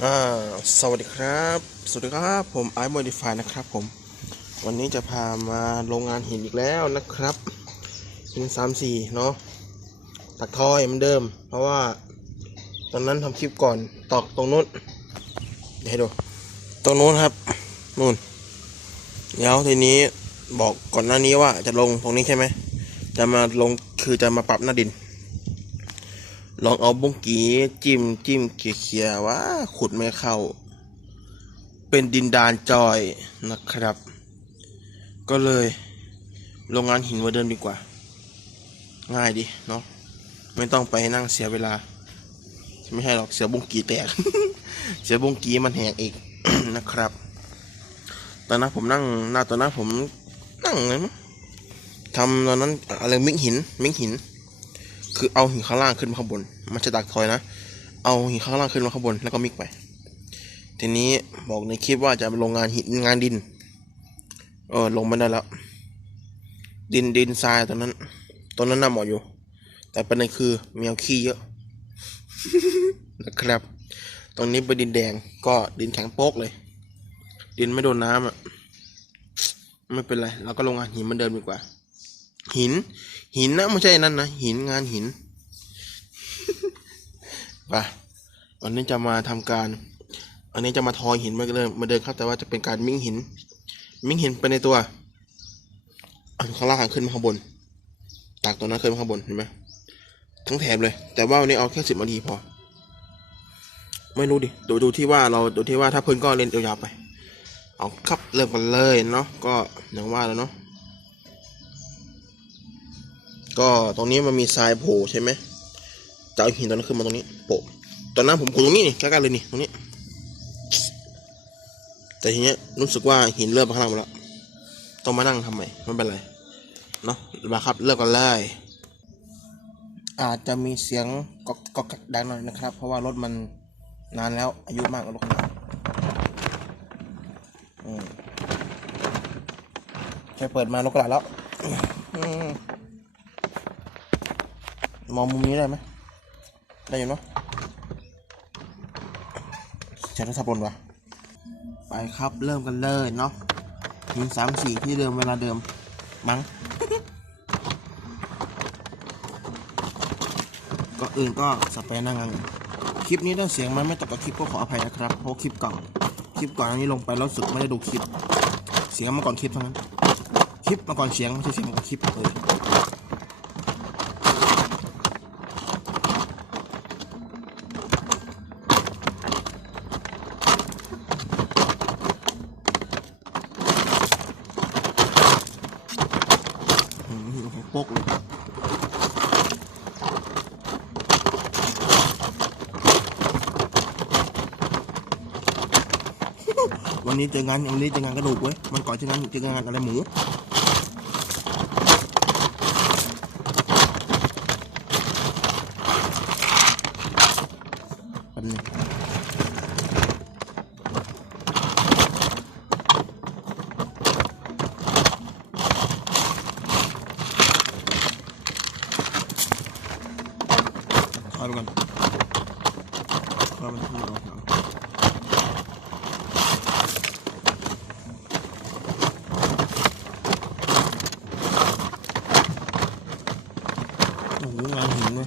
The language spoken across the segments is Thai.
สวัสดีครับ สวัสดีครับ ผมไอ m มดิฟายนะครับผม วันนี้จะพามาโรงงานหินอีกแล้วนะครับ หินสามสี่เนาะ ตักทอยเหมือนเดิม เพราะว่า ตอนนั้นทำคลิปก่อน ตอกตรงนู้น เดี๋ยวดู ตรงนู้นครับ นู่นเดี๋ยวทีนี้บอกก่อนหน้านี้ว่าจะลงตรงนี้ใช่ไหม จะมาลงคือจะมาปรับหน้าดิน ลองเอาบงกีจิ้มจิ้มเขี่ยๆว่าขุดไม่เข้า เป็นดินดานจอยนะครับ ก็เลยโรงงานหินว่าเดินดีกว่า ง่ายดีเนาะไม่ต้องไปนั่งเสียเวลา ไม่ใช่หรอกเสียบงกีแตก เสียบงกีมันแหกอีกนะครับ ตอนนั้นผมนั่งหน้าตอนนั้นผมนั่งเลยมั้งทำตอนนั้นอะไรมิกหินมิกหิน คือเอาหินข้างล่างขึ้นมาข้างบน มันจะดักทอยนะ เอาหินข้างล่างขึ้นมาข้างบนแล้วก็มิกไป ทีนี้บอกในคลิปว่าจะไปลงงานหินงานดิน เออลงไม่ได้แล้ว ดินดินทรายตอนนั้นตอนนั้นน่าเหมาะอยู่ แต่ประเด็นคือแมวขี้เยอะนะครับ ตรงนี้เป็นดินแดงก็ดินแข็งโป๊กเลย ดินไม่โดนน้ำอะ ไม่เป็นไร เราก็ลงงานหินเหมือนเดิมดีกว่า หิน หินนะไม่ใช่นั่นนะหินงานหินไปวันนี้จะมาทำการ อันนี้จะมาทอยหินมาเดินมาเดินครับ แต่ว่าจะเป็นการมิ้งหิน มิ้งหินไปในตัวเอาข้างล่างขึ้นมาข้างบนตักตัวนั้นขึ้นมาข้างบนเห็นไหมทั้งแถบเลย แต่ว่าวันนี้เอาแค่สิบนาทีพอ ไม่รู้ดิดูดูที่ว่าเราดูที่ว่าถ้าเพิ่นก็เล่นยาวๆไป เอาครับเริ่มกันเลยเนาะก็อย่างว่าแล้วเนาะ ก็ตรงนี้มันมีทรายโผล่ใช่ไหมจะเอาหินตอนนั้นขึ้นมาตรงนี้โปะตอนนั้นผมขุดตรงนี้นี่ใกล้ๆเลยนี่ตรงนี้ แต่ทีเนี้ยรู้สึกว่าหินเริ่มข้างล่างหมดแล้วต้องมานั่งทำใหม่ไม่เป็นไรเนาะมาครับเริ่มกันเลยอาจจะมีเสียงก็ก็กักดังหน่อยนะครับ เพราะว่ารถมันนานแล้ว อายุมากแล้วรถคันนี้อืมแค่เปิดมารถกระดาษแล้วอื มองมุมนี้ได้ไหมได้อยู่เนาะใช้โทรศัพท์บนวะไปครับเริ่มกันเลยเนาะหินสามสี่ที่เดิมเวลาเดิมมั้งก็อื่นก็สเปนนั่งงันคลิปนี้ถ้าเสียงมันไม่ตกกับคลิปก็ขออภัยนะครับเพราะคลิปเก่าคลิปก่อนอันนี้ลงไปแล้วสึกไม่ได้ดูคลิป เสียงมาก่อนคลิปเท่านั้น คลิปมาก่อนเสียงไม่ใช่เสียงมาก่อนคลิปเลย อืมหัวโปกเลย วันนี้เจองานวันนี้เจองานกระดูกเว้ยมันก่อนเจองานเจองานอะไรหมูแป๊บนึงถอยไปก่อนถอยไปที่เราโอ้โหงานหินเลย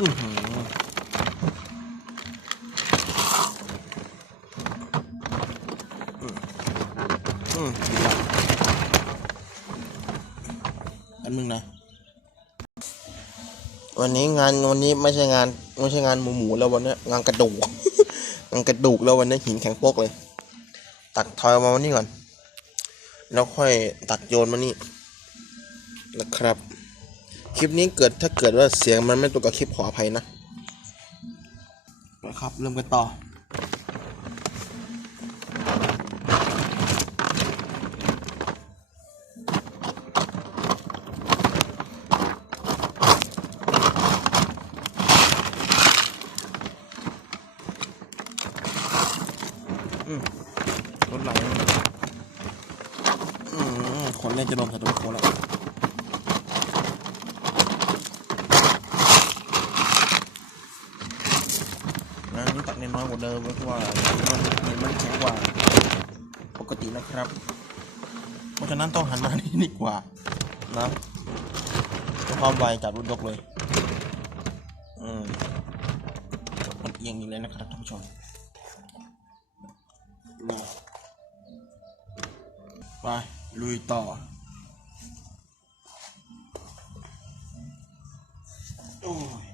อือหือ อืมดีละอันนึงนะ วันนี้งานวันนี้ไม่ใช่งานไม่ใช่งานหมูหมูแล้ววันนี้งานกระดูก งานกระดูกแล้ววันนี้หินแข็งโป๊กเลย ตักทอยมาวันนี้ก่อน แล้วค่อยตักโยนมานี่นะครับ คลิปนี้เกิดถ้าเกิดว่าเสียงมันไม่ตรงกับคลิปขออภัยนะนะครับเริ่มกันต่อ น้อยกว่าเดิมเพราะว่ามันมันแข็งกว่า ปกตินะครับ เพราะฉะนั้นต้องหันมานี่ดีกว่านะเพื่อความไวจากรถยกเลย อืมมันเอียงอยู่เลยนะครับท่านผู้ชมไป ลุยต่อโอ้ย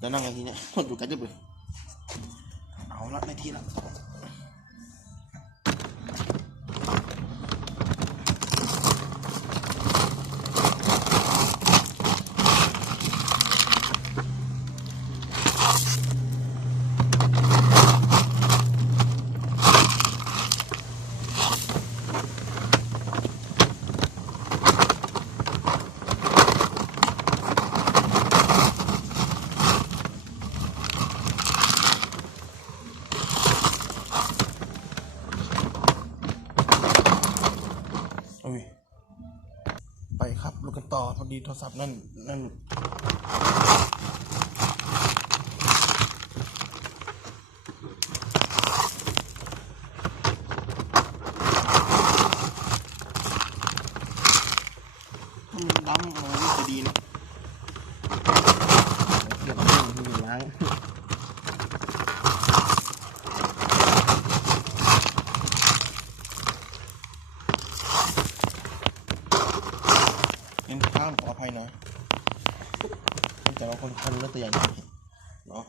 จะนั่งไงทีเนี้ยดูกันจะเบื่อ เอาล ไปครับลูกกันต่อพอดีโทรศัพท์นั่นนั่น ถ้ามันดำมันไม่จะดีนะเกี่ยวกับเรื่องที่ล้าง เป็นข้ามขออภัยนะแต่ว่า คนคนแล้วตัวอย่างนี้เนาะ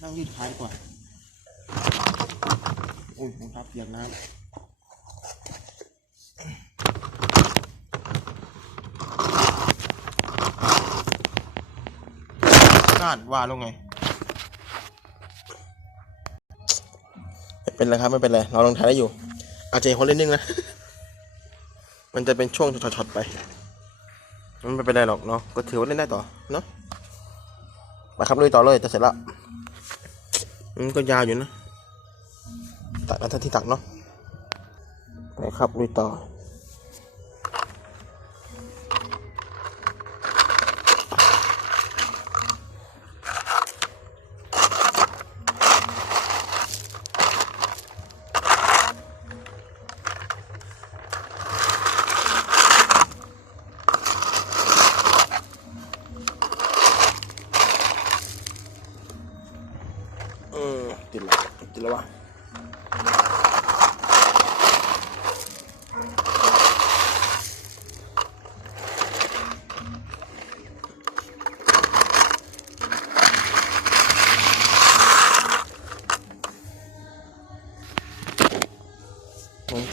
นั่งยืดขาดีกว่า โอ้ยผมครับเปียกน้ำกาดว่าลงไงเป็นไรครับ ไม่เป็นไร เราลองถ่ายได้อยู่ อาจจะคนเล่นนึงนะ มันจะเป็นช่วงช็อตๆไป มันไม่เป็นไรหรอกเนาะ ก็ถือว่าเล่นได้ต่อเนาะไปครับลุยต่อเลยจะเสร็จละมันก็ยาวอยู่นะ ตักกันที่ตักเนาะ ไปครับลุยต่อ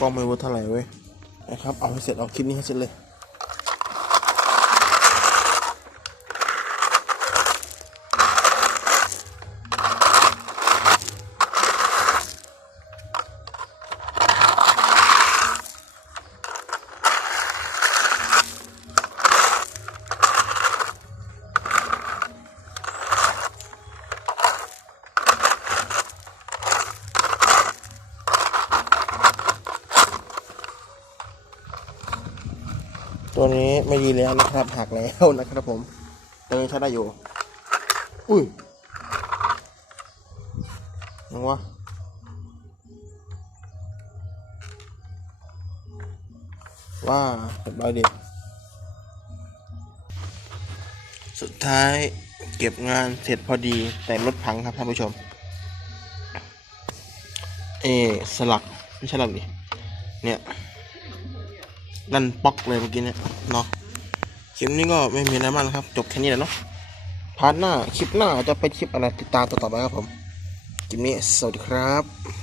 ล้องไม่เวอร์เท่าไหร่เว้ยนะครับเอาให้เสร็จเอาคลิปนี้ให้เสร็จเลย ไม่ดีแล้วนะครับหักแล้วนะครับผมตัวนี้ใช้ได้อยู่ อุ้ยยังวะว่าเรียบร้อยดีสุดท้ายเก็บงานเสร็จพอดีแต่รถพังครับท่านผู้ชม เอสลัก ไม่ใช่หลักดิเนี่ย นั่นป๊อกเลยเมื่อกี้เนี่ยเนาะคลิปนี้ก็ไม่มีอะไรมากครับ จบแค่นี้แหละเนาะพาร์ทหน้าคลิปหน้าจะเป็นคลิปอะไรติดตามต่อไปครับผมคลิปนี้สวัสดีครับ